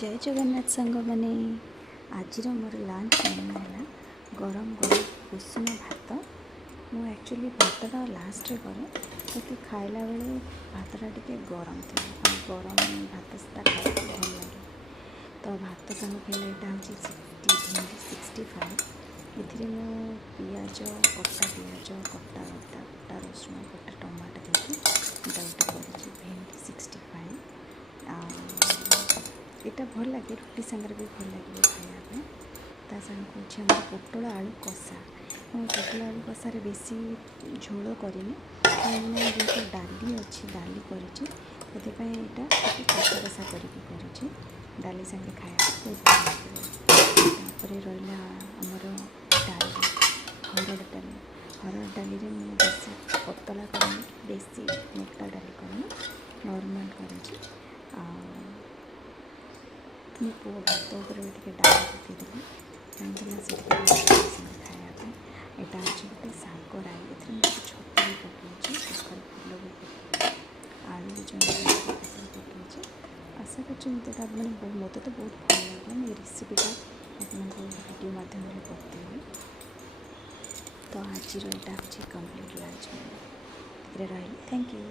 जय जगन्नाथ सांग मैंने आज मोर लंच मेन्यू है गरम गरम उषुम भात मुझे एक्चुअली भातटा लास्ट करे तो खाइला बेले भातटा टे गरम थी गरम भात सीधा खाई भल लगे तो भात सांग खाइले यहाँ हूँ 65 ये पिज कटा अदा कटा रसुण कटा टमाटो देखिए गोटे भेंडी 65 यहाँ भल लगे रुटी सांगे भी भल लगे खायापे ता सांग कौन पोटल आलू कषा पोटल आलू कषार बेसी झोल करनी जेहेतु डाली अच्छी डाली करें यहाँ कषा कषा कर डाली सांगे खाया बहुत भल लगे रहा आमर डाली हरड़ डाली में बेसी पतला करनी बेसी मोटा डाली करनी नॉर्मल कर मो पुओ भात उपर भी डाली पकईदेली कहीं खायापे यहाँ अच्छे गोटे शाग राई ए छतु भी पकई कखर फूल भी पकई आलू भी पकई आशा कर मैंने मत तो बहुत भल लगे ये रेसिपीटा आपको वीडियो माध्यम बतेबी तो आज यहाँ हूँ कम्प्लीट लंच रही थैंक यू।